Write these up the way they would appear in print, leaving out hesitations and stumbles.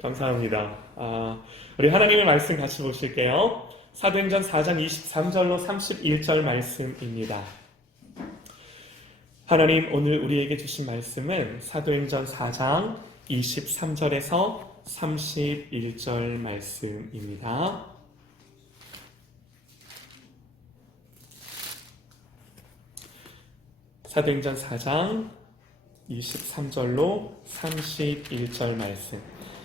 감사합니다. 우리 하나님의 말씀 같이 보실게요. 사도행전 4장 23절로 31절 말씀입니다. 하나님 오늘 우리에게 주신 말씀은 사도행전 4장 23절에서 31절 말씀입니다. 사도행전 4장 23절로 31절 말씀.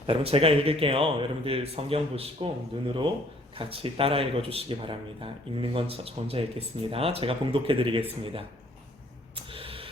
여러분 제가 읽을게요. 여러분들 성경 보시고 눈으로 같이 따라 읽어주시기 바랍니다. 읽는 건 저 혼자 읽겠습니다. 제가 봉독해 드리겠습니다.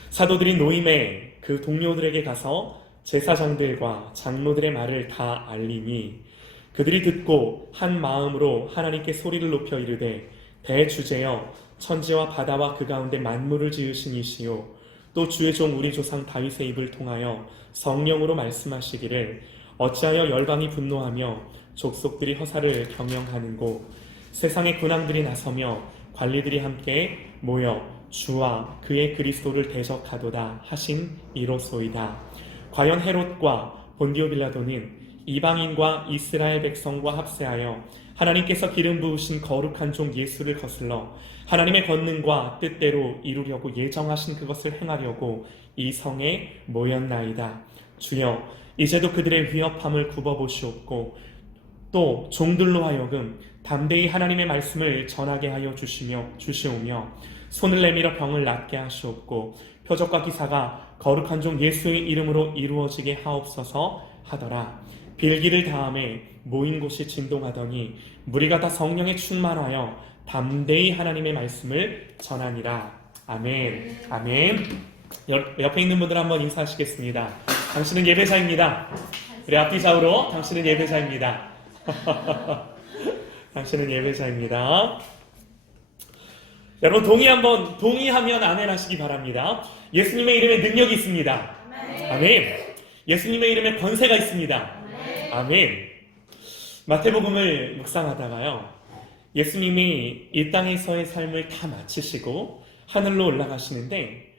사도들이 노임에 그 동료들에게 가서 제사장들과 장로들의 말을 다 알리니 그들이 듣고 한 마음으로 하나님께 소리를 높여 이르되 대주제여 천지와 바다와 그 가운데 만물을 지으신 이시요 또 주의 종 우리 조상 다윗의 입을 통하여 성령으로 말씀하시기를 어찌하여 열방이 분노하며 족속들이 허사를 경영하는고 세상의 군왕들이 나서며 관리들이 함께 모여 주와 그의 그리스도를 대적하도다 하신 이로소이다. 과연 헤롯과 본디오 빌라도는 이방인과 이스라엘 백성과 합세하여 하나님께서 기름 부으신 거룩한 종 예수를 거슬러 하나님의 권능과 뜻대로 이루려고 예정하신 그것을 행하려고 이 성에 모였나이다. 주여 이제도 그들의 위협함을 굽어보시옵고 또 종들로 하여금 담대히 하나님의 말씀을 전하게 하여 주시오며 손을 내밀어 병을 낫게 하시옵고 표적과 기사가 거룩한 종 예수의 이름으로 이루어지게 하옵소서 하더라. 빌기를 다음에 모인 곳이 진동하더니 무리가 다 성령에 충만하여 담대히 하나님의 말씀을 전하니라. 아멘. 아멘. 옆에 있는 분들 한번 인사하시겠습니다. 당신은 예배자입니다. 우리 앞뒤 좌우로 당신은 예배자입니다. 당신은 예배자입니다. 여러분 동의하면 아멘 하시기 바랍니다. 예수님의 이름에 능력이 있습니다. 아멘. 예수님의 이름에 권세가 있습니다. 아멘. 마태복음을 묵상하다가요, 예수님이 이 땅에서의 삶을 다 마치시고 하늘로 올라가시는데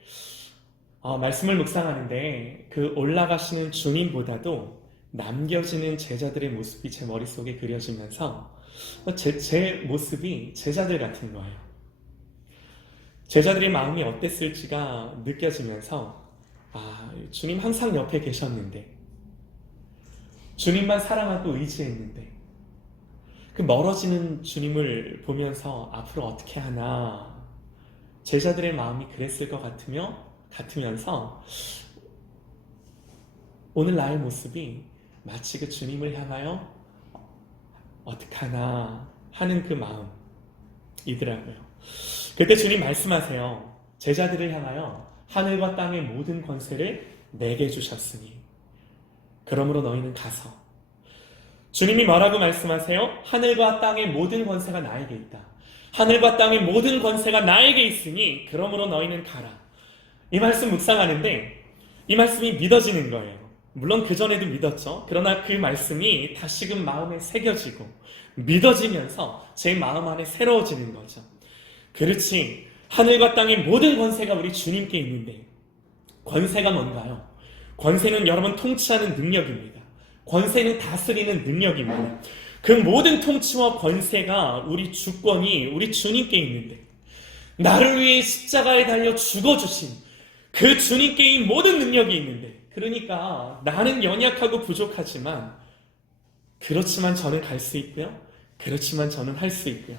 말씀을 묵상하는데 그 올라가시는 주님보다도 남겨지는 제자들의 모습이 제 머릿속에 그려지면서 제 모습이 제자들 같은 거예요. 제자들의 마음이 어땠을지가 느껴지면서 주님 항상 옆에 계셨는데, 주님만 사랑하고 의지했는데 그 멀어지는 주님을 보면서 앞으로 어떻게 하나, 제자들의 마음이 그랬을 것 같으면서 오늘 나의 모습이 마치 그 주님을 향하여 어떻게 하나 하는 그 마음이더라고요. 그때 주님 말씀하세요. 제자들을 향하여 하늘과 땅의 모든 권세를 내게 주셨으니 그러므로 너희는 가서. 주님이 뭐라고 말씀하세요? 하늘과 땅의 모든 권세가 나에게 있다. 하늘과 땅의 모든 권세가 나에게 있으니 그러므로 너희는 가라. 이 말씀 묵상하는데 이 말씀이 믿어지는 거예요. 물론 그전에도 믿었죠. 그러나 그 말씀이 다시금 마음에 새겨지고 믿어지면서 제 마음 안에 새로워지는 거죠. 그렇지, 하늘과 땅의 모든 권세가 우리 주님께 있는데 권세가 뭔가요? 권세는 여러분 통치하는 능력입니다. 권세는 다스리는 능력입니다. 그 모든 통치와 권세가 우리 주권이 우리 주님께 있는데, 나를 위해 십자가에 달려 죽어주신 그 주님께 이 모든 능력이 있는데, 그러니까 나는 연약하고 부족하지만, 그렇지만 저는 갈 수 있고요, 그렇지만 저는 할 수 있고요.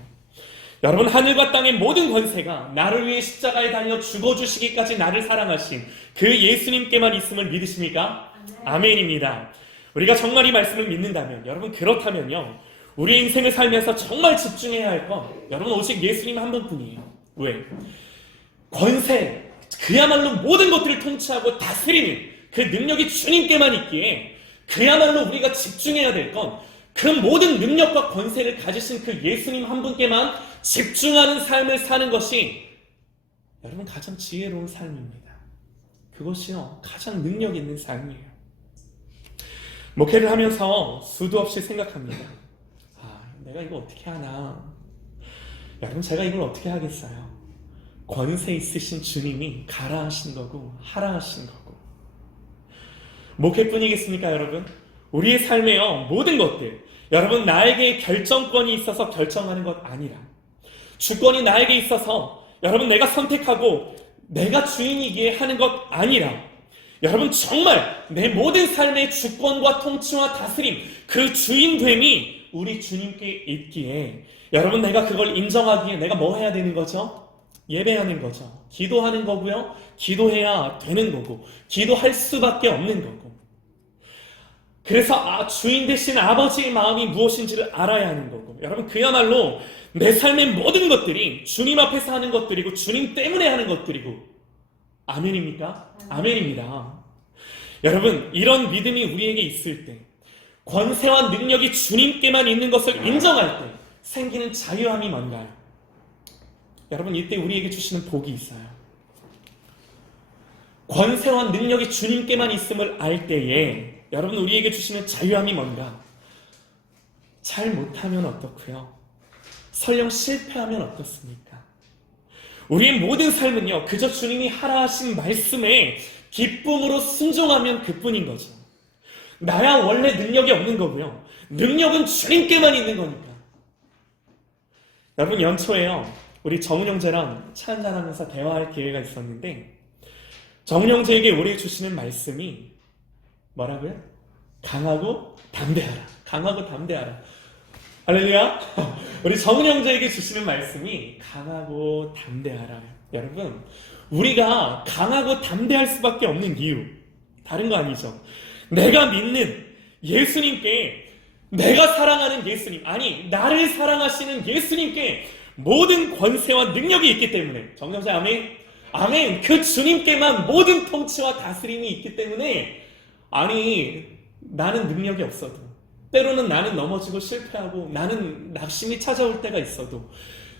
여러분, 하늘과 땅의 모든 권세가 나를 위해 십자가에 달려 죽어주시기까지 나를 사랑하신 그 예수님께만 있음을 믿으십니까? 아멘입니다. 우리가 정말 이 말씀을 믿는다면, 여러분 그렇다면요, 우리 인생을 살면서 정말 집중해야 할 건 여러분 오직 예수님 한 분뿐이에요. 왜? 권세, 그야말로 모든 것들을 통치하고 다스리는 그 능력이 주님께만 있기에 그야말로 우리가 집중해야 될 건 그 모든 능력과 권세를 가지신 그 예수님 한 분께만 집중하는 삶을 사는 것이 여러분 가장 지혜로운 삶입니다. 그것이요 가장 능력 있는 삶이에요. 목회를 하면서 수도 없이 생각합니다. 내가 이거 어떻게 하나. 여러분 제가 이걸 어떻게 하겠어요. 권세 있으신 주님이 가라 하신 거고 하라 하신 거고. 목회뿐이겠습니까 여러분? 우리의 삶의 모든 것들, 여러분 나에게 결정권이 있어서 결정하는 것 아니라 주권이 나에게 있어서 여러분 내가 선택하고 내가 주인이기에 하는 것 아니라 여러분 정말 내 모든 삶의 주권과 통치와 다스림 그 주인됨이 우리 주님께 있기에 여러분 내가 그걸 인정하기에 내가 뭐 해야 되는 거죠? 예배하는 거죠. 기도하는 거고요. 기도해야 되는 거고 기도할 수밖에 없는 거고 그래서 주인 되신 아버지의 마음이 무엇인지를 알아야 하는 거고 여러분 그야말로 내 삶의 모든 것들이 주님 앞에서 하는 것들이고 주님 때문에 하는 것들이고 아멘입니까? 아멘입니다. 여러분 이런 믿음이 우리에게 있을 때 권세와 능력이 주님께만 있는 것을 인정할 때 생기는 자유함이 뭔가요? 여러분 이때 우리에게 주시는 복이 있어요. 권세와 능력이 주님께만 있음을 알 때에 여러분 우리에게 주시는 자유함이 뭔가? 잘 못하면 어떻고요? 설령 실패하면 어떻습니까? 우리의 모든 삶은요 그저 주님이 하라 하신 말씀에 기쁨으로 순종하면 그뿐인 거죠. 나야 원래 능력이 없는 거고요. 능력은 주님께만 있는 거니까. 여러분 연초에요 우리 정은 형제랑 차 한잔하면서 대화할 기회가 있었는데 정은 형제에게 우리 주시는 말씀이 뭐라고요? 강하고 담대하라. 강하고 담대하라. 할렐루야. 우리 정은 형제에게 주시는 말씀이 강하고 담대하라. 여러분 우리가 강하고 담대할 수밖에 없는 이유 다른 거 아니죠. 내가 믿는 예수님께 내가 사랑하는 예수님 아니 나를 사랑하시는 예수님께 모든 권세와 능력이 있기 때문에 정은 형제 아멘. 아멘. 그 주님께만 모든 통치와 다스림이 있기 때문에 아니 나는 능력이 없어도 때로는 나는 넘어지고 실패하고 나는 낙심이 찾아올 때가 있어도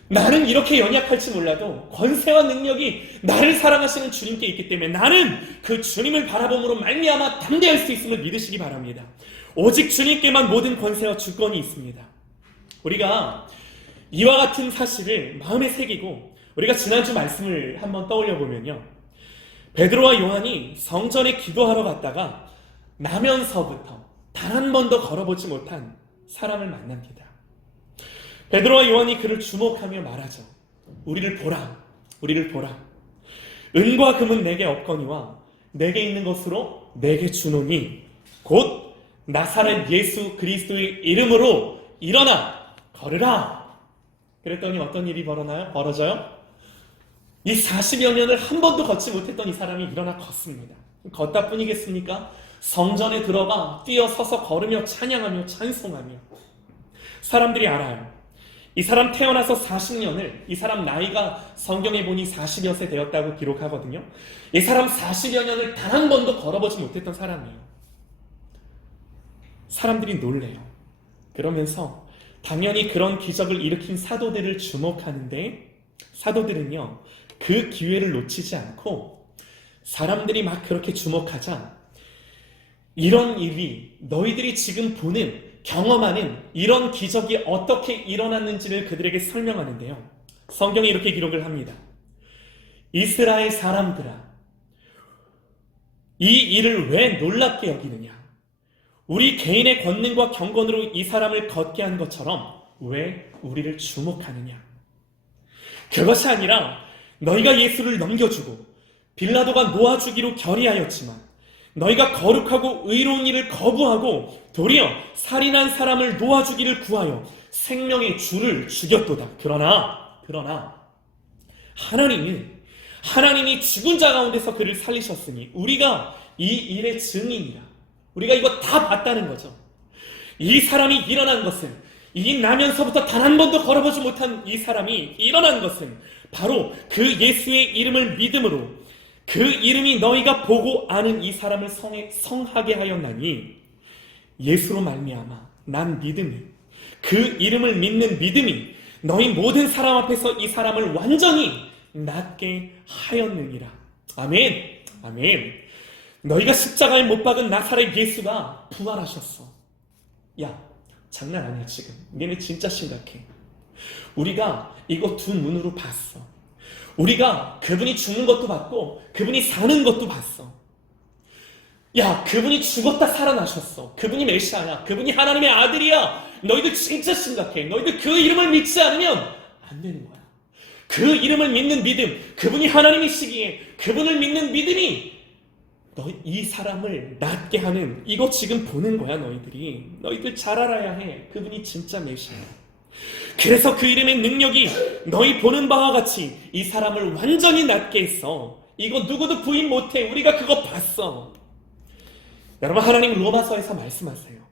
나는 이렇게 연약할지 몰라도 권세와 능력이 나를 사랑하시는 주님께 있기 때문에 나는 그 주님을 바라봄으로 말미암아 담대할 수 있음을 믿으시기 바랍니다. 오직 주님께만 모든 권세와 주권이 있습니다. 우리가 이와 같은 사실을 마음에 새기고 우리가 지난주 말씀을 한번 떠올려 보면요 베드로와 요한이 성전에 기도하러 갔다가 나면서부터 단 한 번도 걸어보지 못한 사람을 만납니다. 베드로와 요한이 그를 주목하며 말하죠. 우리를 보라. 우리를 보라. 은과 금은 내게 없거니와 내게 있는 것으로 내게 주노니 곧 나사렛 예수 그리스도의 이름으로 일어나 걸으라. 그랬더니 어떤 일이 벌어져요? 이 40여 년을 한 번도 걷지 못했던 이 사람이 일어나 걷습니다. 걷다 뿐이겠습니까? 성전에 들어가 뛰어서서 걸으며 찬양하며 찬송하며 사람들이 알아요. 이 사람 태어나서 40년을 이 사람 나이가 성경에 보니 40여 세 되었다고 기록하거든요. 이 사람 40여 년을 단 한 번도 걸어보지 못했던 사람이에요. 사람들이 놀래요. 그러면서 당연히 그런 기적을 일으킨 사도들을 주목하는데 사도들은요 그 기회를 놓치지 않고 사람들이 막 그렇게 주목하자 이런 일이 너희들이 지금 보는 경험하는 이런 기적이 어떻게 일어났는지를 그들에게 설명하는데요. 성경이 이렇게 기록을 합니다. 이스라엘 사람들아 이 일을 왜 놀랍게 여기느냐? 우리 개인의 권능과 경건으로 이 사람을 걷게 한 것처럼 왜 우리를 주목하느냐? 그것이 아니라 너희가 예수를 넘겨주고 빌라도가 놓아주기로 결의하였지만 너희가 거룩하고 의로운 일을 거부하고 도리어 살인한 사람을 놓아주기를 구하여 생명의 주를 죽였도다. 그러나 하나님이 죽은 자 가운데서 그를 살리셨으니 우리가 이 일의 증인이라. 우리가 이거 다 봤다는 거죠. 이 사람이 일어난 것은 이 나면서부터 단 한 번도 걸어보지 못한 이 사람이 일어난 것은 바로 그 예수의 이름을 믿음으로 그 이름이 너희가 보고 아는 이 사람을 성하게 하였나니 예수로 말미암아 난 믿음이 그 이름을 믿는 믿음이 너희 모든 사람 앞에서 이 사람을 완전히 낫게 하였느니라. 아멘. 아멘. 너희가 십자가에 못 박은 나사렛 예수가 부활하셨어. 야 장난 아니야 지금. 얘네 진짜 심각해. 우리가 이거 두 눈으로 봤어. 우리가 그분이 죽는 것도 봤고 그분이 사는 것도 봤어. 야, 그분이 죽었다 살아나셨어. 그분이 메시아야. 그분이 하나님의 아들이야. 너희들 진짜 심각해. 너희들 그 이름을 믿지 않으면 안 되는 거야. 그 이름을 믿는 믿음, 그분이 하나님이시기에 그분을 믿는 믿음이 이 사람을 낫게 하는, 이거 지금 보는 거야. 너희들 잘 알아야 해. 그분이 진짜 메시아야. 그래서 그 이름의 능력이 너희 보는 바와 같이 이 사람을 완전히 낫게 했어. 이거 누구도 부인 못해. 우리가 그거 봤어. 여러분, 하나님 로마서에서 말씀하세요.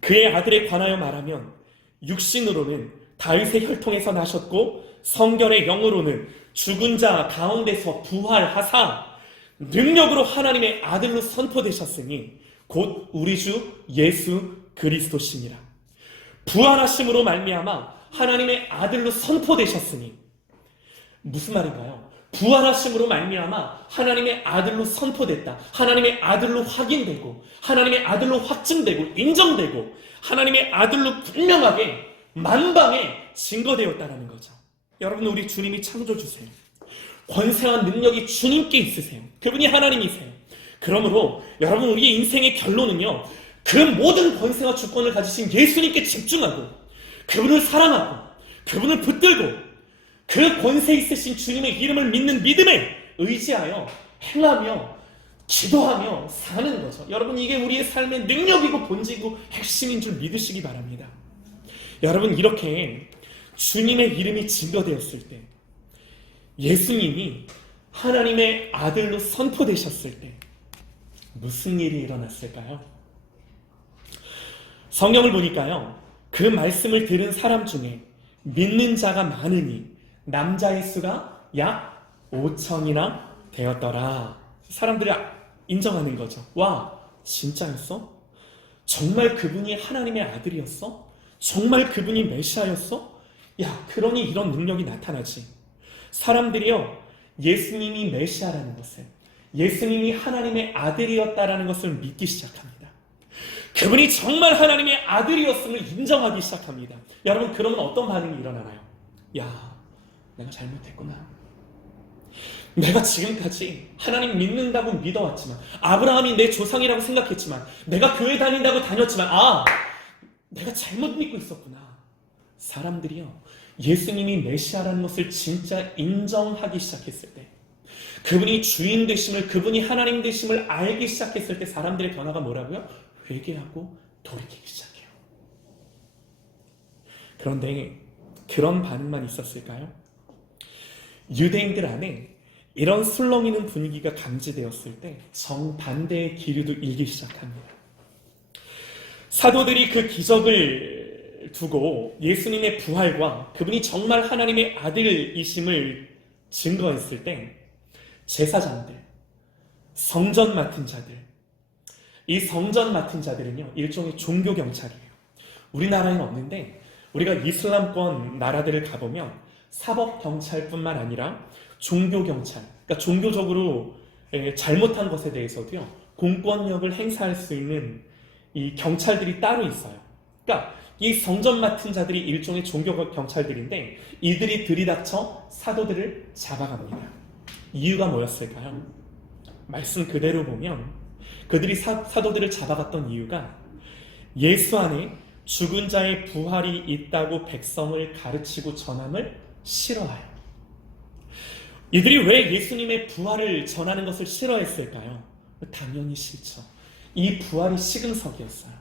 그의 아들에 관하여 말하면 육신으로는 다윗의 혈통에서 나셨고 성결의 영으로는 죽은 자 가운데서 부활하사 능력으로 하나님의 아들로 선포되셨으니 곧 우리 주 예수 그리스도시니라. 부활하심으로 말미암아 하나님의 아들로 선포되셨으니, 무슨 말인가요? 부활하심으로 말미암아 하나님의 아들로 선포됐다. 하나님의 아들로 확인되고 하나님의 아들로 확증되고 인정되고 하나님의 아들로 분명하게 만방에 증거되었다는 거죠. 여러분, 우리 주님이 창조주세요. 권세와 능력이 주님께 있으세요. 그분이 하나님이세요. 그러므로 여러분, 우리의 인생의 결론은요, 그 모든 권세와 주권을 가지신 예수님께 집중하고 그분을 사랑하고 그분을 붙들고 그 권세 있으신 주님의 이름을 믿는 믿음에 의지하여 행하며 기도하며 사는 거죠. 여러분, 이게 우리의 삶의 능력이고 본질이고 핵심인 줄 믿으시기 바랍니다. 여러분, 이렇게 주님의 이름이 증거되었을 때, 예수님이 하나님의 아들로 선포되셨을 때 무슨 일이 일어났을까요? 성경을 보니까요, 그 말씀을 들은 사람 중에 믿는 자가 많으니 남자의 수가 약 5천이나 되었더라. 사람들이 인정하는 거죠. 와, 진짜였어? 정말 그분이 하나님의 아들이었어? 정말 그분이 메시아였어? 야, 그러니 이런 능력이 나타나지. 사람들이요, 예수님이 메시아라는 것을, 예수님이 하나님의 아들이었다라는 것을 믿기 시작합니다. 그분이 정말 하나님의 아들이었음을 인정하기 시작합니다. 여러분, 그러면 어떤 반응이 일어나나요? 야, 내가 잘못했구나. 내가 지금까지 하나님 믿는다고 믿어왔지만, 아브라함이 내 조상이라고 생각했지만, 내가 교회 다닌다고 다녔지만, 내가 잘못 믿고 있었구나. 사람들이요, 예수님이 메시아라는 것을 진짜 인정하기 시작했을 때, 그분이 주인 되심을, 그분이 하나님 되심을 알기 시작했을 때 사람들의 변화가 뭐라고요? 회개하고 돌이키기 시작해요. 그런데 그런 반응만 있었을까요? 유대인들 안에 이런 술렁이는 분위기가 감지되었을 때 정반대의 기류도 일기 시작합니다. 사도들이 그 기적을 두고 예수님의 부활과 그분이 정말 하나님의 아들이심을 증거했을 때 제사장들, 성전 맡은 자들, 이 성전 맡은 자들은요, 일종의 종교 경찰이에요. 우리나라에는 없는데 우리가 이슬람권 나라들을 가보면 사법 경찰뿐만 아니라 종교 경찰, 그러니까 종교적으로 잘못한 것에 대해서도요, 공권력을 행사할 수 있는 이 경찰들이 따로 있어요. 그러니까 이 성전 맡은 자들이 일종의 종교 경찰들인데 이들이 들이닥쳐 사도들을 잡아갑니다. 이유가 뭐였을까요? 말씀 그대로 보면 그들이 사도들을 잡아갔던 이유가 예수 안에 죽은 자의 부활이 있다고 백성을 가르치고 전함을 싫어해요. 이들이 왜 예수님의 부활을 전하는 것을 싫어했을까요? 당연히 싫죠. 이 부활이 시금석이었어요.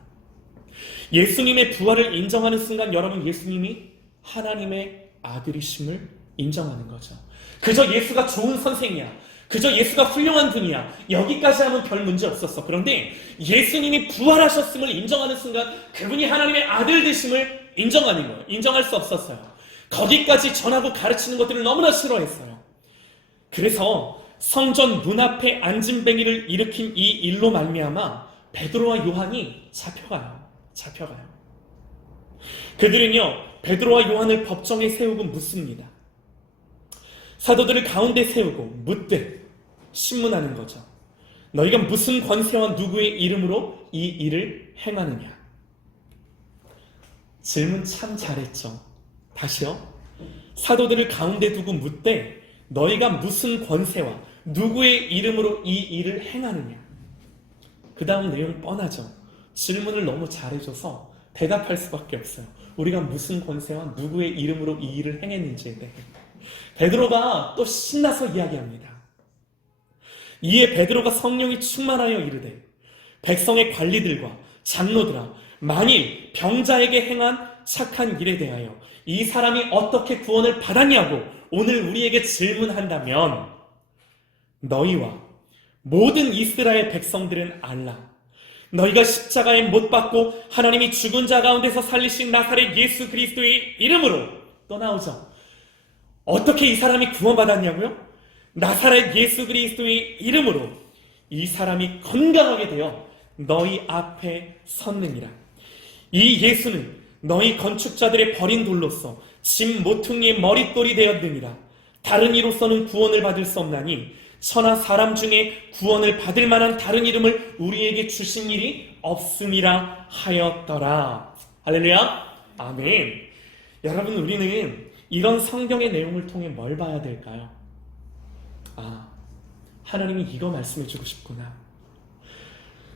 예수님의 부활을 인정하는 순간 여러분, 예수님이 하나님의 아들이심을 인정하는 거죠. 그저 예수가 좋은 선생이야, 그저 예수가 훌륭한 분이야, 여기까지 하면 별 문제 없었어. 그런데 예수님이 부활하셨음을 인정하는 순간 그분이 하나님의 아들 되심을 인정하는 거예요. 인정할 수 없었어요. 거기까지 전하고 가르치는 것들을 너무나 싫어했어요. 그래서 성전 문 앞에 앉은뱅이를 일으킨 이 일로 말미암아 베드로와 요한이 잡혀가요. 그들은요, 베드로와 요한을 법정에 세우고 묻습니다. 사도들을 가운데 세우고 묻듯 신문하는 거죠. 너희가 무슨 권세와 누구의 이름으로 이 일을 행하느냐? 질문 참 잘했죠. 다시요. 사도들을 가운데 두고 묻되 너희가 무슨 권세와 누구의 이름으로 이 일을 행하느냐? 그 다음 내용 뻔하죠. 질문을 너무 잘해줘서 대답할 수밖에 없어요. 우리가 무슨 권세와 누구의 이름으로 이 일을 행했는지에 대해. 베드로가 또 신나서 이야기합니다. 이에 베드로가 성령이 충만하여 이르되 백성의 관리들과 장로들아, 만일 병자에게 행한 착한 일에 대하여 이 사람이 어떻게 구원을 받았냐고 오늘 우리에게 질문한다면 너희와 모든 이스라엘 백성들은 알라. 너희가 십자가에 못 박고 하나님이 죽은 자 가운데서 살리신 나사렛 예수 그리스도의 이름으로, 또 나오죠. 어떻게 이 사람이 구원받았냐고요? 나사렛 예수 그리스도의 이름으로 이 사람이 건강하게 되어 너희 앞에 섰느니라. 이 예수는 너희 건축자들의 버린 돌로서 짐 모퉁이의 머릿돌이 되었느니라. 다른 이로서는 구원을 받을 수 없나니 천하 사람 중에 구원을 받을 만한 다른 이름을 우리에게 주신 일이 없음이라 하였더라. 할렐루야. 아멘. 여러분, 우리는 이런 성경의 내용을 통해 뭘 봐야 될까요? 하나님이 이거 말씀해주고 싶구나.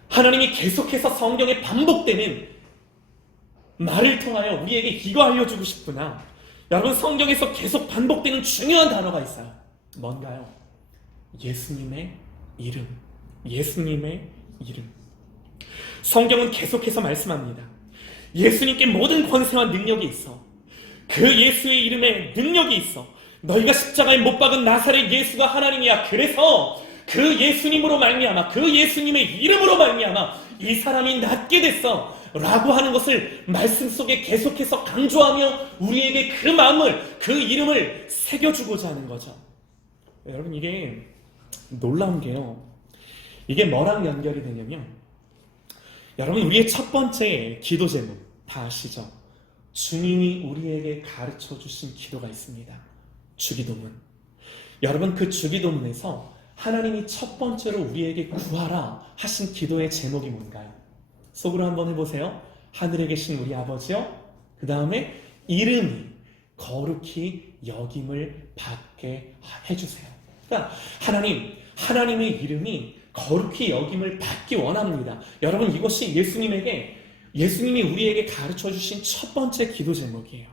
하나님이 계속해서 성경에 반복되는 말을 통하여 우리에게 이거 알려주고 싶구나. 여러분, 성경에서 계속 반복되는 중요한 단어가 있어요. 뭔가요? 예수님의 이름. 예수님의 이름. 성경은 계속해서 말씀합니다. 예수님께 모든 권세와 능력이 있어. 그 예수의 이름에 능력이 있어. 너희가 십자가에 못 박은 나사렛 예수가 하나님이야. 그래서 그 예수님으로 말미암아, 그 예수님의 이름으로 말미암아 이 사람이 낫게 됐어 라고 하는 것을 말씀 속에 계속해서 강조하며 우리에게 그 마음을, 그 이름을 새겨주고자 하는 거죠. 여러분, 이게 놀라운 게요, 이게 뭐랑 연결이 되냐면, 여러분, 우리의 첫 번째 기도 제목 다 아시죠? 주님이 우리에게 가르쳐 주신 기도가 있습니다. 주기도문. 여러분, 그 주기도문에서 하나님이 첫 번째로 우리에게 구하라 하신 기도의 제목이 뭔가요? 속으로 한번 해보세요. 하늘에 계신 우리 아버지요. 그 다음에 이름이 거룩히 여김을 받게 해주세요. 그러니까 하나님의 이름이 거룩히 여김을 받기 원합니다. 여러분, 이것이 예수님이 우리에게 가르쳐 주신 첫 번째 기도 제목이에요.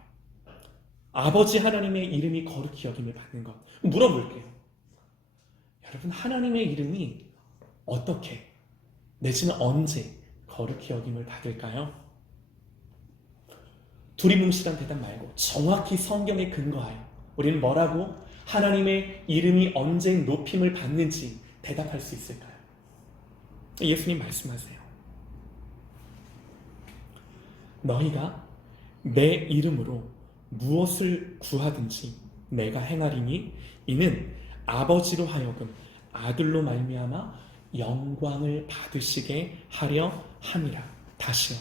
아버지 하나님의 이름이 거룩히 여김을 받는 것. 물어볼게요. 여러분, 하나님의 이름이 어떻게, 내지는 언제 거룩히 여김을 받을까요? 두리뭉실한 대답 말고 정확히 성경에 근거하여 우리는 뭐라고 하나님의 이름이 언제 높임을 받는지 대답할 수 있을까요? 예수님 말씀하세요. 너희가 내 이름으로 무엇을 구하든지 내가 행하리니 이는 아버지로 하여금 아들로 말미암아 영광을 받으시게 하려 함이라. 다시요.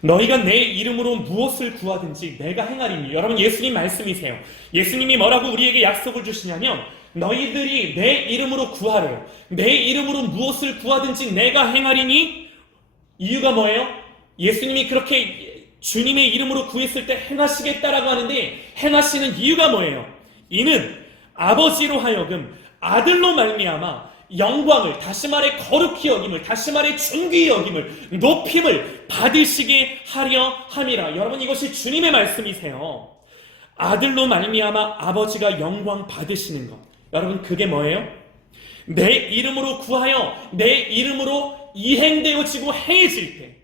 너희가 내 이름으로 무엇을 구하든지 내가 행하리니. 여러분, 예수님 말씀이세요. 예수님이 뭐라고 우리에게 약속을 주시냐면 너희들이 내 이름으로 구하래요. 내 이름으로 무엇을 구하든지 내가 행하리니. 이유가 뭐예요? 예수님이 그렇게 주님의 이름으로 구했을 때 행하시겠다라고 하는데 행하시는 이유가 뭐예요? 이는 아버지로 하여금 아들로 말미암아 영광을, 다시 말해 거룩히 여김을, 다시 말해 존귀히 여김을, 높임을 받으시게 하려 함이라. 여러분, 이것이 주님의 말씀이세요. 아들로 말미암아 아버지가 영광 받으시는 것. 여러분, 그게 뭐예요? 내 이름으로 구하여 내 이름으로 이행되어지고 행해질 때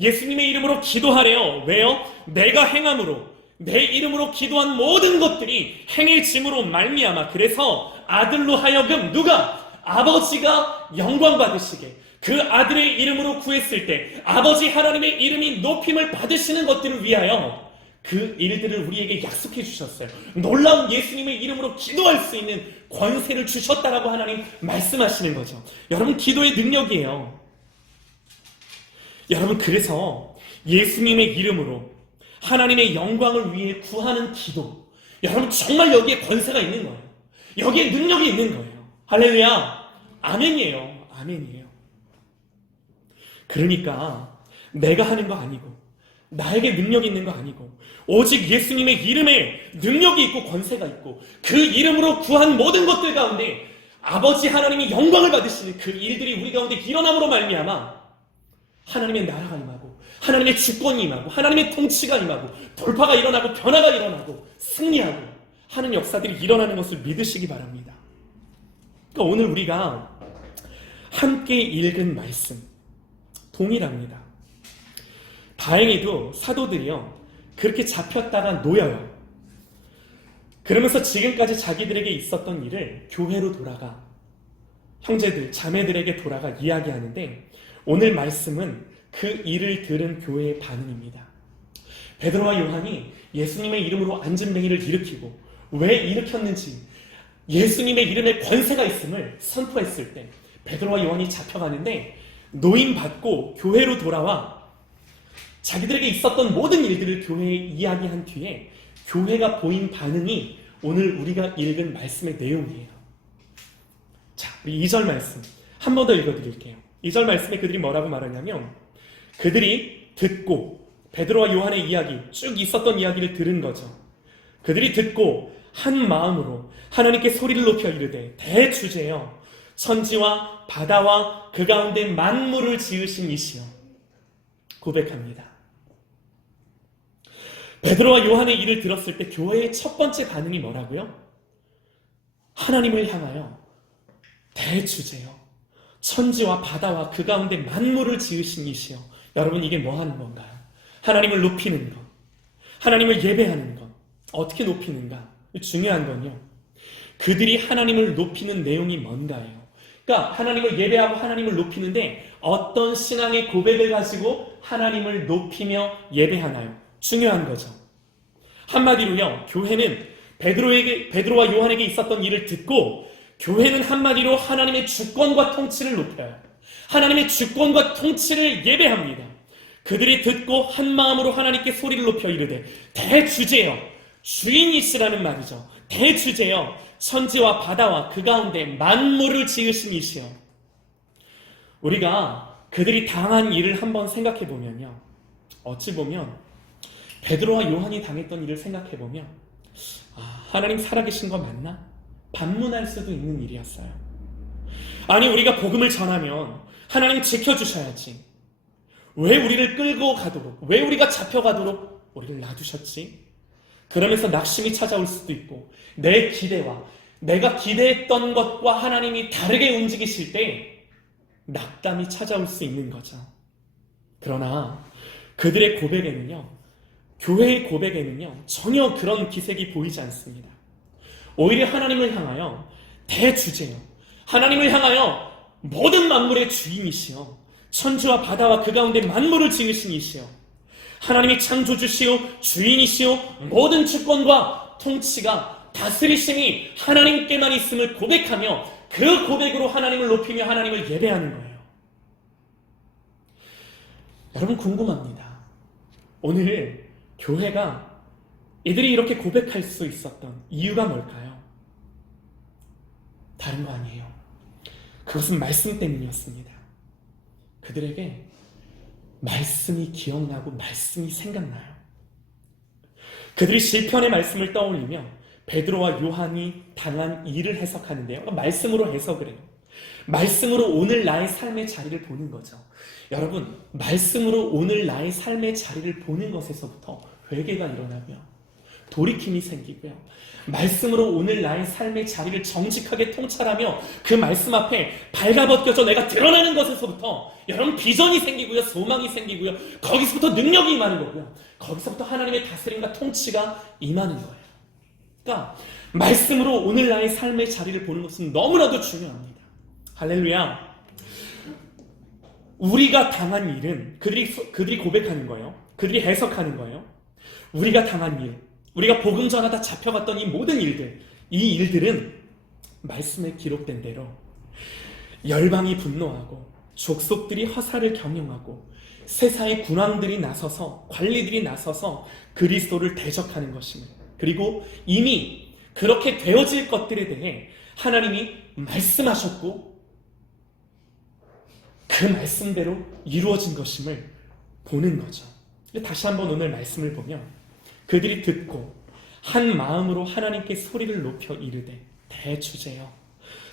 예수님의 이름으로 기도하래요. 왜요? 내가 행함으로, 내 이름으로 기도한 모든 것들이 행해짐으로 말미암아, 그래서 아들로 하여금 누가? 아버지가 영광 받으시게, 그 아들의 이름으로 구했을 때 아버지 하나님의 이름이 높임을 받으시는 것들을 위하여 그 일들을 우리에게 약속해 주셨어요. 놀라운 예수님의 이름으로 기도할 수 있는 권세를 주셨다라고 하나님 말씀하시는 거죠. 여러분, 기도의 능력이에요. 여러분, 그래서 예수님의 이름으로 하나님의 영광을 위해 구하는 기도, 여러분, 정말 여기에 권세가 있는 거예요. 여기에 능력이 있는 거예요. 할렐루야. 아멘이에요. 아멘이에요. 그러니까 내가 하는 거 아니고 나에게 능력이 있는 거 아니고 오직 예수님의 이름에 능력이 있고 권세가 있고 그 이름으로 구한 모든 것들 가운데 아버지 하나님이 영광을 받으시는 그 일들이 우리 가운데 일어남으로 말미암아 하나님의 나라가 임하고 하나님의 주권이 임하고 하나님의 통치가 임하고 돌파가 일어나고 변화가 일어나고 승리하고 하는 역사들이 일어나는 것을 믿으시기 바랍니다. 그러니까 오늘 우리가 함께 읽은 말씀 동일합니다. 다행히도 사도들이요 그렇게 잡혔다가 놓여요. 그러면서 지금까지 자기들에게 있었던 일을 교회로 돌아가 형제들, 자매들에게 돌아가 이야기하는데 오늘 말씀은 그 일을 들은 교회의 반응입니다. 베드로와 요한이 예수님의 이름으로 안진뱅이를 일으키고 왜 일으켰는지 예수님의 이름에 권세가 있음을 선포했을 때 베드로와 요한이 잡혀가는데 노임받고 교회로 돌아와 자기들에게 있었던 모든 일들을 교회에 이야기한 뒤에 교회가 보인 반응이 오늘 우리가 읽은 말씀의 내용이에요. 자, 우리 2절 말씀 한 번 더 읽어드릴게요. 2절 말씀에 그들이 뭐라고 말하냐면 그들이 듣고 베드로와 요한의 이야기 쭉 있었던 이야기를 들은 거죠. 그들이 듣고 한 마음으로 하나님께 소리를 높여 이르되 대주제여 천지와 바다와 그 가운데 만물을 지으신 이시여 고백합니다. 베드로와 요한의 일을 들었을 때 교회의 첫 번째 반응이 뭐라고요? 하나님을 향하여 대주제여 천지와 바다와 그 가운데 만물을 지으신 이시여. 여러분 이게 뭐 하는 건가요? 하나님을 높이는 것, 하나님을 예배하는 것. 어떻게 높이는가? 중요한 건요 그들이 하나님을 높이는 내용이 뭔가요? 그러니까 하나님을 예배하고 하나님을 높이는데 어떤 신앙의 고백을 가지고 하나님을 높이며 예배하나요? 중요한 거죠. 한마디로요 교회는 베드로와 요한에게 있었던 일을 듣고 교회는 한마디로 하나님의 주권과 통치를 높여요. 하나님의 주권과 통치를 예배합니다. 그들이 듣고 한 마음으로 하나님께 소리를 높여 이르되 대주제여 주인이시라는 말이죠. 대주제여 천지와 바다와 그 가운데 만물을 지으신 이시여. 우리가 그들이 당한 일을 한번 생각해 보면요 어찌 보면 베드로와 요한이 당했던 일을 생각해 보면 하나님 살아계신 거 맞나? 반문할 수도 있는 일이었어요. 아니 우리가 복음을 전하면 하나님 지켜주셔야지. 왜 우리를 끌고 가도록, 왜 우리가 잡혀가도록 우리를 놔두셨지? 그러면서 낙심이 찾아올 수도 있고 내 기대와 내가 기대했던 것과 하나님이 다르게 움직이실 때 낙담이 찾아올 수 있는 거죠. 그러나 그들의 고백에는요 교회의 고백에는요 전혀 그런 기색이 보이지 않습니다. 오히려 하나님을 향하여 대주제여 하나님을 향하여 모든 만물의 주인이시여 천지와 바다와 그 가운데 만물을 지으신 이시여 하나님이 창조주시오 주인이시오 모든 주권과 통치가 다스리심이 하나님께만 있음을 고백하며 그 고백으로 하나님을 높이며 하나님을 예배하는 거예요. 여러분 궁금합니다. 오늘 교회가 이들이 이렇게 고백할 수 있었던 이유가 뭘까요? 다른 거 아니에요. 그것은 말씀 때문이었습니다. 그들에게 말씀이 기억나고 말씀이 생각나요. 그들이 시편의 말씀을 떠올리며 베드로와 요한이 당한 일을 해석하는데요. 말씀으로 해석을 해요. 말씀으로 오늘 나의 삶의 자리를 보는 거죠. 여러분, 말씀으로 오늘 나의 삶의 자리를 보는 것에서부터 회개가 일어나고요. 돌이킴이 생기고요. 말씀으로 오늘 나의 삶의 자리를 정직하게 통찰하며 그 말씀 앞에 발가벗겨져 내가 드러내는 것에서부터 여러분 비전이 생기고요. 소망이 생기고요. 거기서부터 능력이 임하는 거고요. 거기서부터 하나님의 다스림과 통치가 임하는 거예요. 그러니까 말씀으로 오늘 나의 삶의 자리를 보는 것은 너무나도 중요합니다. 할렐루야. 우리가 당한 일은 그들이 고백하는 거예요. 그들이 해석하는 거예요. 우리가 당한 일, 우리가 복음 전하다 잡혀갔던 이 모든 일들, 이 일들은 말씀에 기록된 대로 열방이 분노하고 족속들이 허사를 경영하고 세상의 군왕들이 나서서 관리들이 나서서 그리스도를 대적하는 것입니다. 그리고 이미 그렇게 되어질 것들에 대해 하나님이 말씀하셨고 그 말씀대로 이루어진 것임을 보는 거죠. 다시 한번 오늘 말씀을 보면 그들이 듣고 한 마음으로 하나님께 소리를 높여 이르되 대주제여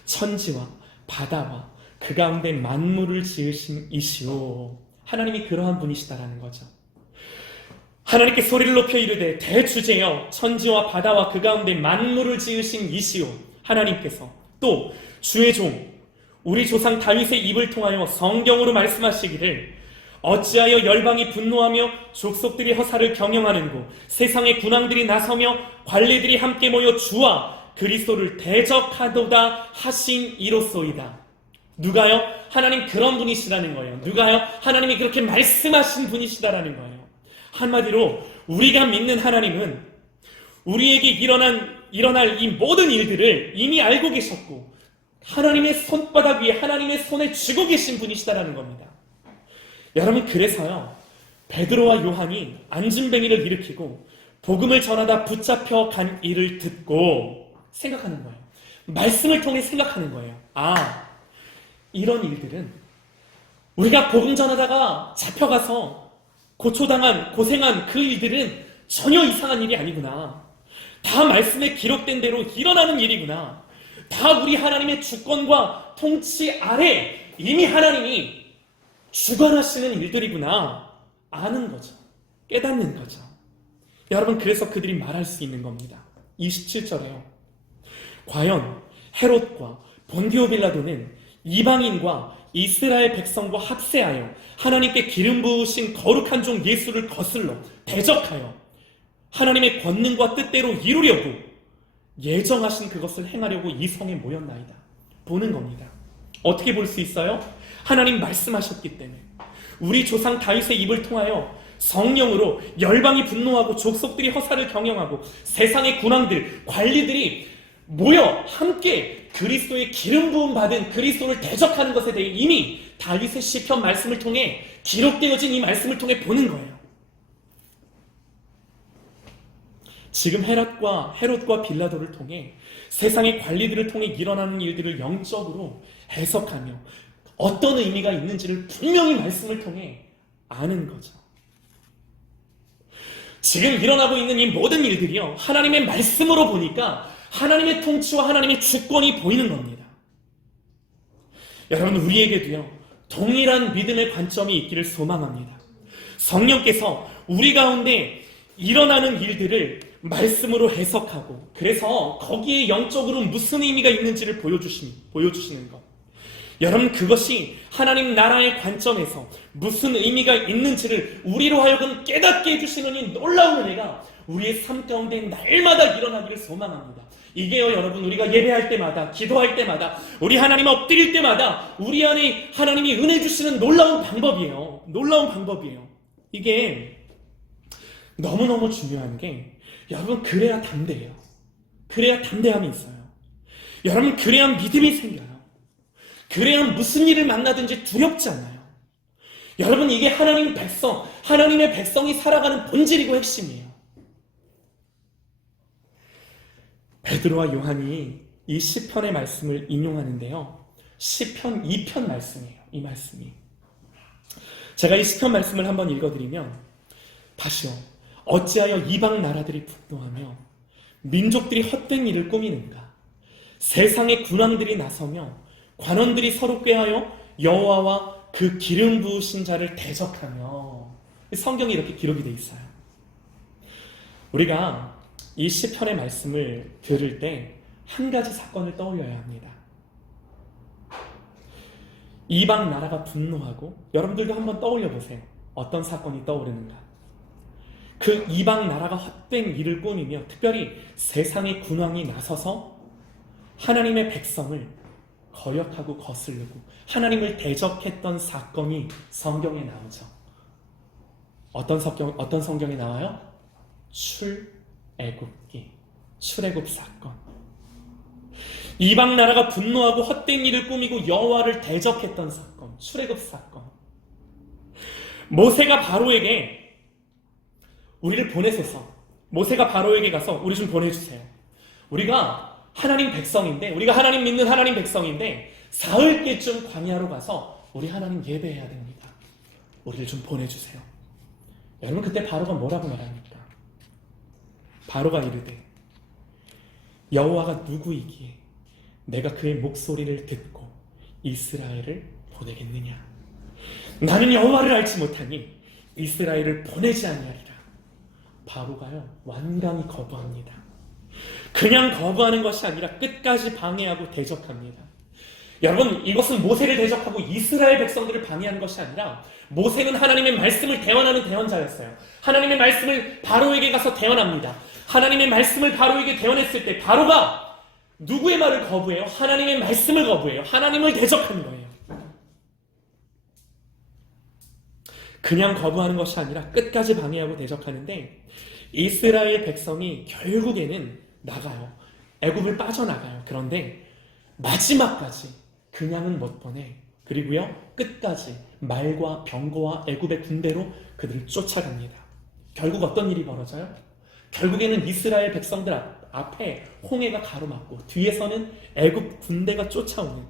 천지와 바다와 그 가운데 만물을 지으신 이시오. 하나님이 그러한 분이시다라는 거죠. 하나님께 소리를 높여 이르되 대주제여 천지와 바다와 그 가운데 만물을 지으신 이시오. 하나님께서 또 주의 종 우리 조상 다윗의 입을 통하여 성경으로 말씀하시기를 어찌하여 열방이 분노하며 족속들이 허사를 경영하는고 세상의 군왕들이 나서며 관리들이 함께 모여 주와 그리스도를 대적하도다 하신 이로소이다. 누가요? 하나님 그런 분이시라는 거예요. 누가요? 하나님이 그렇게 말씀하신 분이시다라는 거예요. 한마디로 우리가 믿는 하나님은 우리에게 일어날 이 모든 일들을 이미 알고 계셨고 하나님의 손바닥 위에 하나님의 손에 쥐고 계신 분이시다라는 겁니다. 여러분 그래서요 베드로와 요한이 안진뱅이를 일으키고 복음을 전하다 붙잡혀 간 일을 듣고 생각하는 거예요. 말씀을 통해 생각하는 거예요. 아, 이런 일들은 우리가 복음 전하다가 잡혀가서 고생한 그 일들은 전혀 이상한 일이 아니구나. 다 말씀에 기록된 대로 일어나는 일이구나. 다 우리 하나님의 주권과 통치 아래 이미 하나님이 주관하시는 일들이구나. 아는 거죠. 깨닫는 거죠. 여러분 그래서 그들이 말할 수 있는 겁니다. 27절에요. 과연 헤롯과 본디오 빌라도는 이방인과 이스라엘 백성과 합세하여 하나님께 기름 부으신 거룩한 종 예수를 거슬러 대적하여 하나님의 권능과 뜻대로 이루려고 예정하신 그것을 행하려고 이 성에 모였나이다. 보는 겁니다. 어떻게 볼 수 있어요? 하나님 말씀하셨기 때문에 우리 조상 다윗의 입을 통하여 성령으로 열방이 분노하고 족속들이 허사를 경영하고 세상의 군왕들, 관리들이 모여 함께 그리스도의 기름 부음 받은 그리스도를 대적하는 것에 대해 이미 다윗의 시편 말씀을 통해 기록되어진 이 말씀을 통해 보는 거예요. 지금 헤롯과 빌라도를 통해 세상의 관리들을 통해 일어나는 일들을 영적으로 해석하며 어떤 의미가 있는지를 분명히 말씀을 통해 아는 거죠. 지금 일어나고 있는 이 모든 일들이요 하나님의 말씀으로 보니까 하나님의 통치와 하나님의 주권이 보이는 겁니다. 여러분 우리에게도요 동일한 믿음의 관점이 있기를 소망합니다. 성령께서 우리 가운데 일어나는 일들을 말씀으로 해석하고 그래서 거기에 영적으로 무슨 의미가 있는지를 보여주시는 것. 여러분 그것이 하나님 나라의 관점에서 무슨 의미가 있는지를 우리로 하여금 깨닫게 해주시는 이 놀라운 은혜가 우리의 삶 가운데 날마다 일어나기를 소망합니다. 이게요 여러분 우리가 예배할 때마다 기도할 때마다 우리 하나님 엎드릴 때마다 우리 안에 하나님이 은혜 주시는 놀라운 방법이에요. 놀라운 방법이에요. 이게 너무너무 중요한 게 여러분 그래야 담대해요. 그래야 담대함이 있어요. 여러분 그래야 믿음이 생겨요. 그래야 무슨 일을 만나든지 두렵지 않아요. 여러분 이게 하나님의 백성이 살아가는 본질이고 핵심이에요. 베드로와 요한이 이 시편의 말씀을 인용하는데요. 시편 2편 말씀이에요. 이 말씀이. 제가 이 시편 말씀을 한번 읽어드리면 다시요. 어찌하여 이방 나라들이 분노하며 민족들이 헛된 일을 꾸미는가. 세상의 군왕들이 나서며 관원들이 서로 꾀하여 여호와와 그 기름 부으신 자를 대적하며. 성경이 이렇게 기록이 되어 있어요. 우리가 이 시편의 말씀을 들을 때 한 가지 사건을 떠올려야 합니다. 이방 나라가 분노하고 여러분들도 한번 떠올려 보세요. 어떤 사건이 떠오르는가. 그 이방 나라가 헛된 일을 꾸미며 특별히 세상의 군왕이 나서서 하나님의 백성을 거역하고 거스르고 하나님을 대적했던 사건이 성경에 나오죠. 어떤 성경에 나와요? 출애굽 사건. 이방 나라가 분노하고 헛된 일을 꾸미고 여호와를 대적했던 사건, 출애굽 사건. 모세가 바로에게 우리를 보내소서. 모세가 바로에게 가서 우리 좀 보내주세요. 우리가 하나님 백성인데, 우리가 하나님 믿는 하나님 백성인데 사흘째쯤 광야로 가서 우리 하나님 예배해야 됩니다. 우리를 좀 보내주세요. 여러분 그때 바로가 뭐라고 말합니까? 바로가 이르되 여호와가 누구이기에 내가 그의 목소리를 듣고 이스라엘을 보내겠느냐? 나는 여호와를 알지 못하니 이스라엘을 보내지 아니하리라. 바로가요 완강히 거부합니다. 그냥 거부하는 것이 아니라 끝까지 방해하고 대적합니다. 여러분, 이것은 모세를 대적하고 이스라엘 백성들을 방해하는 것이 아니라 모세는 하나님의 말씀을 대언하는 대언자였어요. 하나님의 말씀을 바로에게 가서 대언합니다. 하나님의 말씀을 바로에게 대언했을 때 바로가 누구의 말을 거부해요? 하나님의 말씀을 거부해요. 하나님을 대적하는 거예요. 그냥 거부하는 것이 아니라 끝까지 방해하고 대적하는데 이스라엘 백성이 결국에는 나가요. 애굽을 빠져나가요. 그런데 마지막까지 그냥은 못 보내. 그리고요 끝까지 말과 병거와 애굽의 군대로 그들을 쫓아갑니다. 결국 어떤 일이 벌어져요? 결국에는 이스라엘 백성들 앞에 홍해가 가로막고 뒤에서는 애굽 군대가 쫓아오는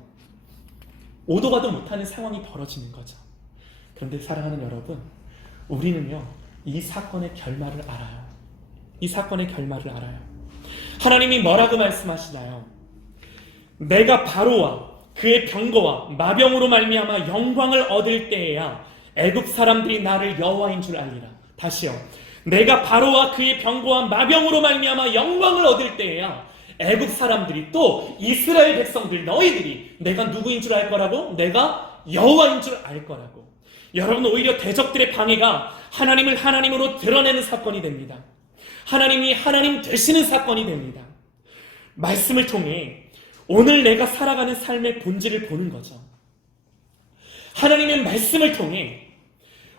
오도 가도 못하는 상황이 벌어지는 거죠. 그런데 사랑하는 여러분, 우리는요 이 사건의 결말을 알아요. 이 사건의 결말을 알아요. 하나님이 뭐라고 말씀하시나요? 내가 바로와 그의 병거와 마병으로 말미암아 영광을 얻을 때에야 애굽 사람들이 나를 여호와인 줄 알리라. 다시요. 내가 바로와 그의 병거와 마병으로 말미암아 영광을 얻을 때에야 애굽 사람들이 또 이스라엘 백성들 너희들이 내가 누구인 줄 알 거라고? 내가 여호와인 줄 알 거라고. 여러분, 오히려 대적들의 방해가 하나님을 하나님으로 드러내는 사건이 됩니다. 하나님이 하나님 되시는 사건이 됩니다. 말씀을 통해 오늘 내가 살아가는 삶의 본질을 보는 거죠. 하나님의 말씀을 통해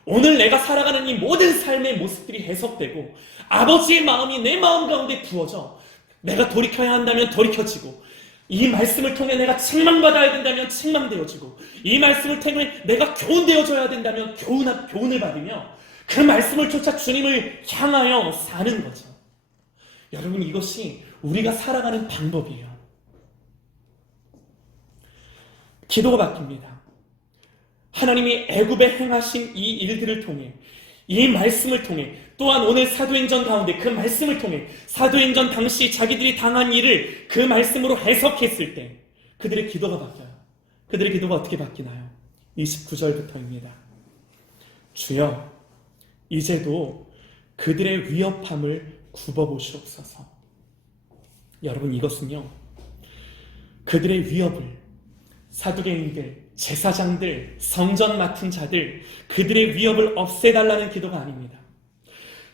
오늘 내가 살아가는 이 모든 삶의 모습들이 해석되고 아버지의 마음이 내 마음 가운데 부어져 내가 돌이켜야 한다면 돌이켜지고 이 말씀을 통해 내가 책망받아야 된다면 책망되어지고 이 말씀을 통해 내가 교훈되어져야 된다면 교훈을 받으며 그 말씀을 쫓아 주님을 향하여 사는 거죠. 여러분, 이것이 우리가 살아가는 방법이에요. 기도가 바뀝니다. 하나님이 애굽에 행하신 이 일들을 통해 이 말씀을 통해 또한 오늘 사도행전 가운데 그 말씀을 통해 사도행전 당시 자기들이 당한 일을 그 말씀으로 해석했을 때 그들의 기도가 바뀌어요. 그들의 기도가 어떻게 바뀌나요? 29절부터입니다. 주여, 이제도 그들의 위협함을 굽어보시옵소서. 여러분, 이것은요 그들의 위협을 사두개인들, 제사장들, 성전 맡은 자들, 그들의 위협을 없애달라는 기도가 아닙니다.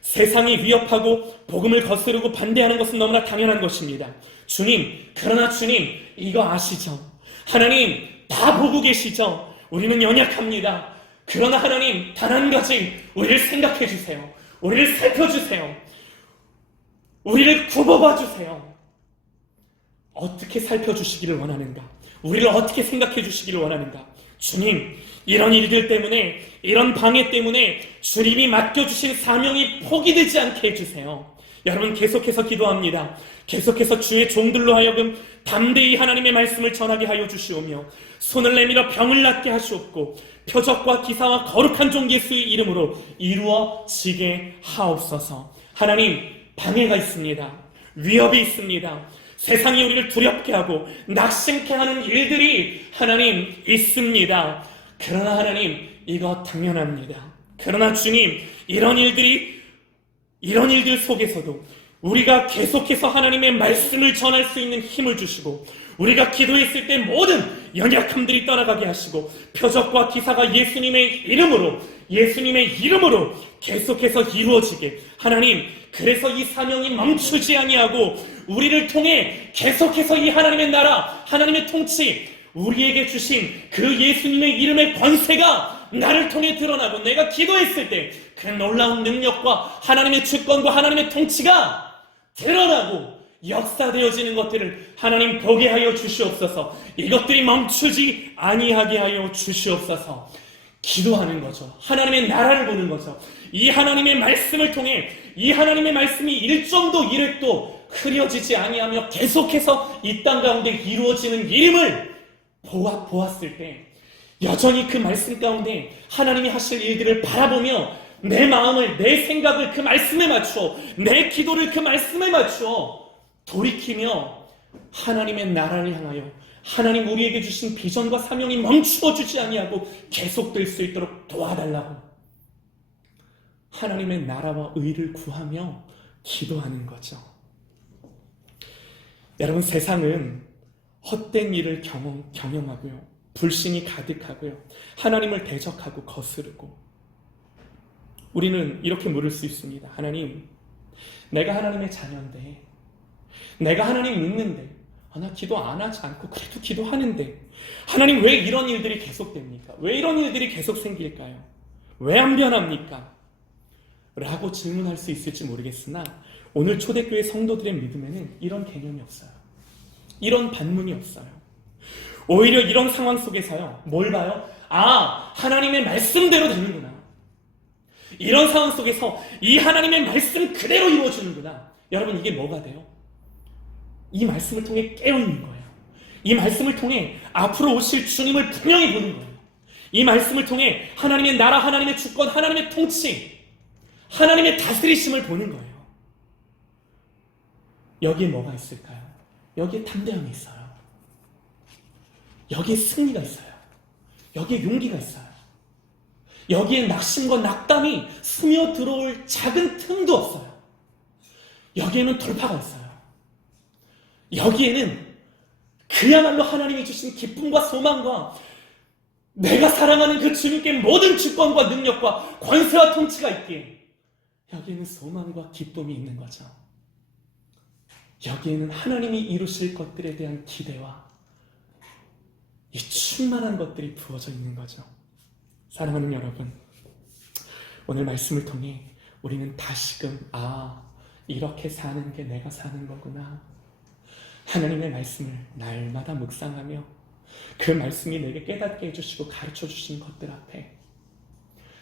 세상이 위협하고 복음을 거스르고 반대하는 것은 너무나 당연한 것입니다. 주님, 그러나 주님, 이거 아시죠? 하나님, 다 보고 계시죠? 우리는 연약합니다. 그러나 하나님, 단 한 가지 우리를 생각해 주세요. 우리를 살펴주세요. 우리를 굽어봐 주세요. 어떻게 살펴주시기를 원하는가? 우리를 어떻게 생각해 주시기를 원하는가? 주님, 이런 일들 때문에, 이런 방해 때문에 주님이 맡겨주신 사명이 포기되지 않게 해주세요. 여러분, 계속해서 기도합니다. 계속해서 주의 종들로 하여금 담대히 하나님의 말씀을 전하게 하여 주시오며 손을 내밀어 병을 낫게 하시옵고 표적과 기사와 거룩한 종 예수의 이름으로 이루어지게 하옵소서. 하나님, 방해가 있습니다. 위협이 있습니다. 세상이 우리를 두렵게 하고 낙심케 하는 일들이 하나님 있습니다. 그러나 하나님, 이거 당연합니다. 그러나 주님, 이런 일들 속에서도 우리가 계속해서 하나님의 말씀을 전할 수 있는 힘을 주시고 우리가 기도했을 때 모든 연약함들이 떠나가게 하시고 표적과 기사가 예수님의 이름으로 계속해서 이루어지게 하나님, 그래서 이 사명이 멈추지 아니하고 우리를 통해 계속해서 이 하나님의 나라, 하나님의 통치, 우리에게 주신 그 예수님의 이름의 권세가 나를 통해 드러나고 내가 기도했을 때 그 놀라운 능력과 하나님의 주권과 하나님의 통치가 드러나고 역사되어지는 것들을 하나님 보게 하여 주시옵소서. 이것들이 멈추지 아니하게 하여 주시옵소서. 기도하는 거죠. 하나님의 나라를 보는 거죠. 이 하나님의 말씀을 통해 이 하나님의 말씀이 1점도 1획도 흐려지지 아니하며 계속해서 이 땅 가운데 이루어지는 일임을 보았을 때 여전히 그 말씀 가운데 하나님이 하실 일들을 바라보며 내 마음을, 내 생각을 그 말씀에 맞추어 내 기도를 그 말씀에 맞추어 돌이키며 하나님의 나라를 향하여 하나님 우리에게 주신 비전과 사명이 멈추어주지 아니하고 계속될 수 있도록 도와달라고 하나님의 나라와 의를 구하며 기도하는 거죠. 여러분, 세상은 헛된 일을 경영하고요, 불신이 가득하고요, 하나님을 대적하고 거스르고, 우리는 이렇게 물을 수 있습니다. 하나님, 내가 하나님의 자녀인데, 내가 하나님 믿는데, 나 기도 안 하지 않고 그래도 기도하는데 하나님 왜 이런 일들이 계속됩니까? 왜 이런 일들이 계속 생길까요? 왜 안 변합니까? 라고 질문할 수 있을지 모르겠으나 오늘 초대교회 성도들의 믿음에는 이런 개념이 없어요. 이런 반문이 없어요. 오히려 이런 상황 속에서요, 뭘 봐요? 하나님의 말씀대로 되는구나. 이런 상황 속에서 이 하나님의 말씀 그대로 이루어지는구나. 여러분, 이게 뭐가 돼요? 이 말씀을 통해 깨어있는 거예요. 이 말씀을 통해 앞으로 오실 주님을 분명히 보는 거예요. 이 말씀을 통해 하나님의 나라, 하나님의 주권, 하나님의 통치, 하나님의 다스리심을 보는 거예요. 여기에 뭐가 있을까요? 여기에 담대함이 있어요. 여기에 승리가 있어요. 여기에 용기가 있어요. 여기에 낙심과 낙담이 스며들어올 작은 틈도 없어요. 여기에는 돌파가 있어요. 여기에는 그야말로 하나님이 주신 기쁨과 소망과 내가 사랑하는 그 주님께 모든 주권과 능력과 권세와 통치가 있기에 여기에는 소망과 기쁨이 있는 거죠. 여기에는 하나님이 이루실 것들에 대한 기대와 이 충만한 것들이 부어져 있는 거죠. 사랑하는 여러분, 오늘 말씀을 통해 우리는 다시금 이렇게 사는 게 내가 사는 거구나, 하나님의 말씀을 날마다 묵상하며 그 말씀이 내게 깨닫게 해주시고 가르쳐 주신 것들 앞에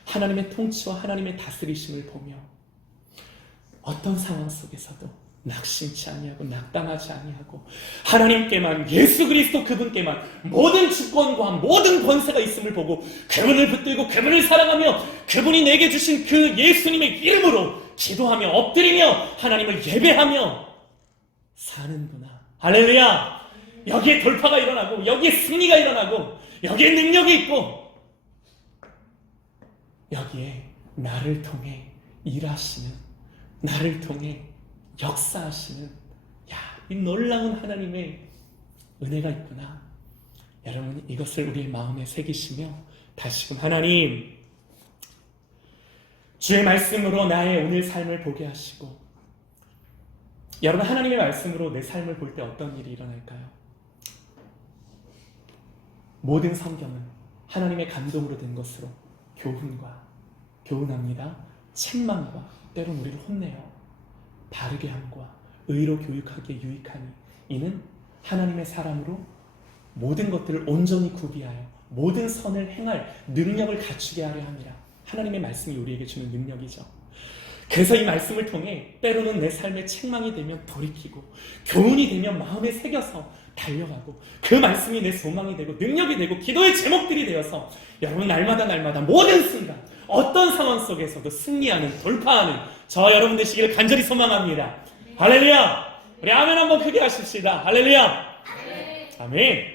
하나님의 통치와 하나님의 다스리심을 보며 어떤 상황 속에서도 낙심치 아니하고 낙담하지 아니하고 하나님께만, 예수 그리스도 그분께만 모든 주권과 모든 권세가 있음을 보고 그분을 붙들고 그분을 사랑하며 그분이 내게 주신 그 예수님의 이름으로 기도하며 엎드리며 하나님을 예배하며 사는구나. 할렐루야! 여기에 돌파가 일어나고 여기에 승리가 일어나고 여기에 능력이 있고 여기에 나를 통해 일하시는, 나를 통해 역사하시는 이 놀라운 하나님의 은혜가 있구나. 여러분, 이것을 우리의 마음에 새기시며 다시금 하나님, 주의 말씀으로 나의 오늘 삶을 보게 하시고, 여러분, 하나님의 말씀으로 내 삶을 볼 때 어떤 일이 일어날까요? 모든 성경은 하나님의 감동으로 된 것으로 교훈합니다. 책망과 때론 우리를 혼내요. 바르게 함과 의로 교육하기에 유익하니 이는 하나님의 사람으로 모든 것들을 온전히 구비하여 모든 선을 행할 능력을 갖추게 하려 함이라. 하나님의 말씀이 우리에게 주는 능력이죠. 그래서 이 말씀을 통해 때로는 내 삶의 책망이 되면 돌이키고 교훈이 되면 마음에 새겨서 달려가고 그 말씀이 내 소망이 되고 능력이 되고 기도의 제목들이 되어서 여러분 날마다 모든 순간 어떤 상황 속에서도 승리하는, 돌파하는 저와 여러분 되시기를 간절히 소망합니다. 할렐루야! 우리 아멘 한번 크게 하십시다. 할렐루야! 아멘!